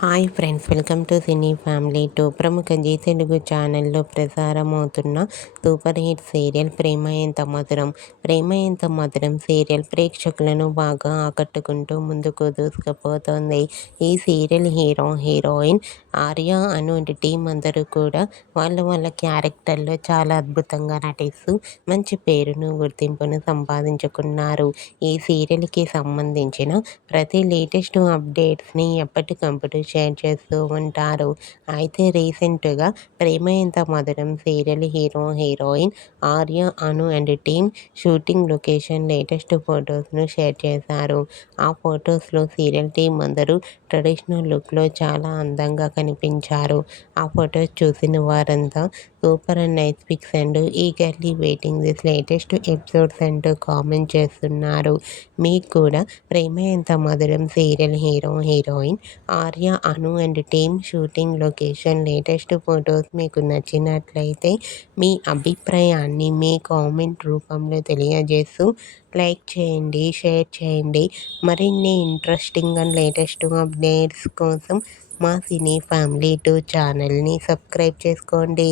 Hi friends, welcome to cine family two. ప్రముఖ G Telugu ఛానల్లో ప్రసారమవుతున్న super hit serial ప్రేమ ఎంత మధురం. ప్రేమ Entha Madhuram serial ప్రేక్షకులను బాగా ఆకట్టుకుంటూ ముందుకు దూసుకుపోతోంది. ఈ సీరియల్ హీరో హీరోయిన్ ఆర్య అను టీం అందరూ కూడా వాళ్ళ క్యారెక్టర్లో చాలా అద్భుతంగా నటిస్తూ మంచి పేరును గుర్తింపును సంపాదించుకున్నారు. ఈ సీరియల్కి సంబంధించిన ప్రతి లేటెస్ట్ అప్డేట్స్ని ఎప్పటికప్పుడు షేర్ చేస్తూ ఉంటారు. అయితే రీసెంట్గా Prema Entha Madhuram serial hero heroine Arya Anu and team shooting location latest ఫొటోస్ను షేర్ చేశారు. ఆ ఫొటోస్లో సీరియల్ టీం అందరూ ట్రెడిషనల్ లుక్లో చాలా అందంగా కనిపించారు. ఆ ఫొటోస్ చూసిన వారంతా super and nice pics and eagerly waiting this latest episodes అంటూ కామెంట్ చేస్తున్నారు. మీకు కూడా Prema Entha Madhuram serial hero heroine Arya Anu and team shooting location latest photos మీకు నచ్చినట్లయితే మీ అభిప్రాయాన్ని మీ కామెంట్ రూపంలో తెలియజేస్తూ లైక్ చేయండి, షేర్ చేయండి. మరిన్ని ఇంట్రెస్టింగ్ అండ్ లేటెస్ట్ అప్డేట్స్ కోసం మా సినీ ఫ్యామిలీ 2 ఛానల్ని సబ్స్క్రైబ్ చేసుకోండి.